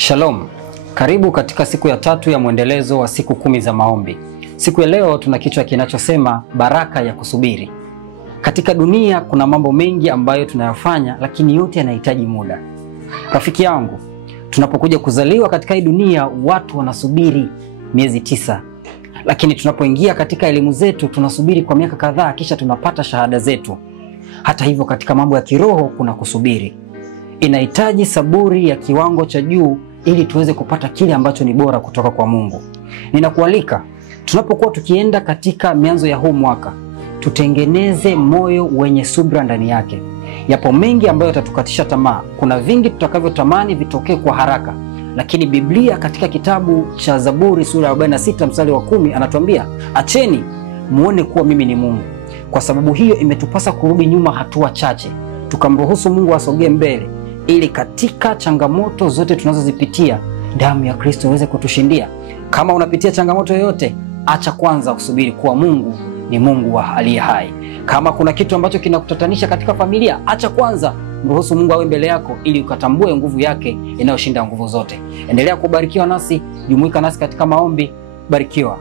Shalom, karibu katika siku ya 3 ya mwendelezo wa siku 10 za maombi. Siku ya leo tuna kichwa kinachosema baraka ya kusubiri. Katika dunia kuna mambo mengi ambayo tunayafanya, lakini yote yanahitaji muda. Rafiki yangu, tunapokuja kuzaliwa katika hii dunia watu wanasubiri miezi 9. Lakini tunapoingia katika elimu zetu tunasubiri kwa miaka kadhaa kisha tunapata shahada zetu. Hata hivyo katika mambo ya kiroho kuna kusubiri. Inahitaji saburi ya kiwango cha juu ili tuweze kupata kile ambacho ni bora kutoka kwa Mungu. Ninakualika, tunapokuwa tukienda katika mianzo ya huu mwaka, tutengeneze moyo wenye subra ndani yake. Yapo mengi ambayo yatatukatisha tamaa. Kuna vingi tutakavyotamani vitokee kwa haraka. Lakini Biblia katika kitabu cha Zaburi sura ya 46 mstari wa 10 anatuambia, acheni muone kuwa mimi ni Mungu. Kwa sababu hiyo imetupasa kurudi nyuma hatua chache, tukamruhusu Mungu asogee mbele, ili katika changamoto zote tunazozipitia damu ya Kristo iweze kutushindia. Kama unapitia changamoto yoyote, acha kwanza kusubiri kuwa Mungu ni Mungu wa aliye hai. Kama kuna kitu ambacho kinakutatanisha katika familia, acha kwanza mruhusu Mungu awe mbele yako ili ukatambue nguvu yake inayoshinda nguvu zote. Endelea kubarikiwa nasi, jumuika nasi katika maombi. Barikiwa.